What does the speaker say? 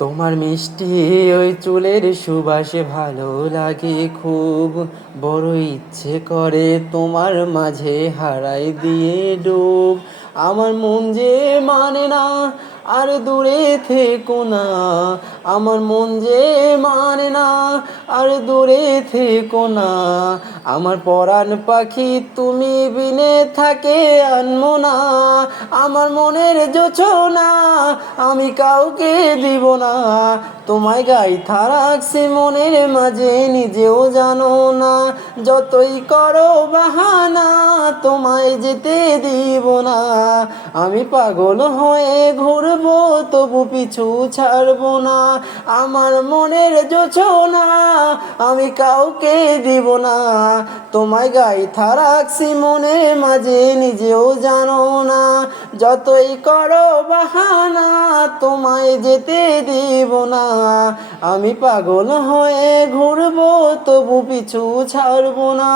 তোমার মিষ্টি ওই চুলের সুবাসে ভালো লাগে খুব, বড় ইচ্ছে করে তোমার মাঝে হারাই দিয়ে ডুব। আমার মন যে মানে না আর দূরে থেকো না, আমার মন যে মানে না আর দূরে থেকো না। আমার পরাণ পাখি তুমি বিনে থাকে আনমনা, আমার মনের জোছনা আমি কাউকে দিব না। তোমায় গাইথা রাখছি মনের মাঝে নিজেও জানো না, যতই করো বাহানা তোমায় যেতে দিব না। আমি পাগল হয়ে ঘুরবো তবু পিছু ছাড়বো না, আমার মনের জোছনা আমি কাউকে দিব না। তোমায় গাইথা রাখছি মনের মাঝে নিজেও জানো না, যতই করো বাহানা তোমায় যেতে দিব না। আমি পাগল হয়ে ঘুরবো তবু পিছু ছাড়বো না।